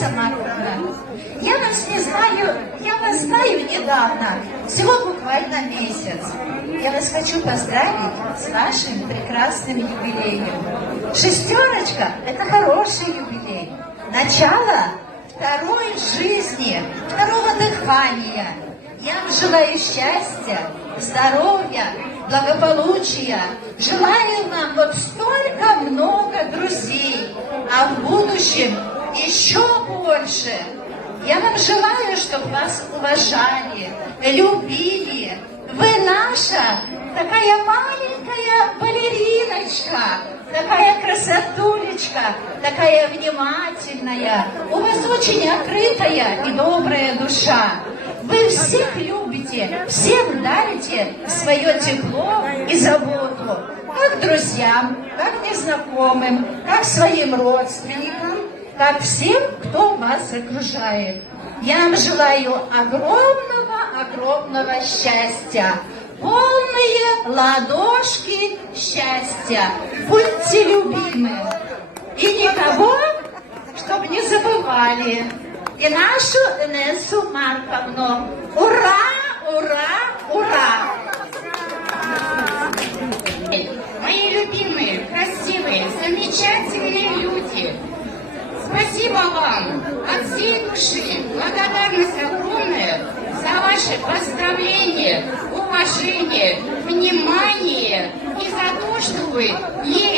Лариса Марковна. Я вас знаю недавно, всего буквально месяц. Я вас хочу поздравить с вашим прекрасным юбилеем. Шестерочка – это хороший юбилей. Начало второй жизни, второго дыхания. Я вам желаю счастья, здоровья, благополучия. Желаю вам вот столько много друзей, а в будущем еще больше. Я вам желаю, чтобы вас уважали, любили. Вы наша такая маленькая балериночка, такая красотулечка, такая внимательная. У вас очень открытая и добрая душа. Вы всех любите, всем дарите свое тепло и заботу. Как друзьям, как незнакомым, как своим родственникам, как всем, кто вас окружает. Я вам желаю огромного счастья. Полные ладошки счастья. Будьте любимы. И никого, чтобы не забывали. И нашу Инессу Марковну. Ура, ура, ура! Мои любимые, красивые, замечательные люди, спасибо вам от всей души. Благодарность огромная за ваше поздравление, уважение, внимание и за то, что вы есть.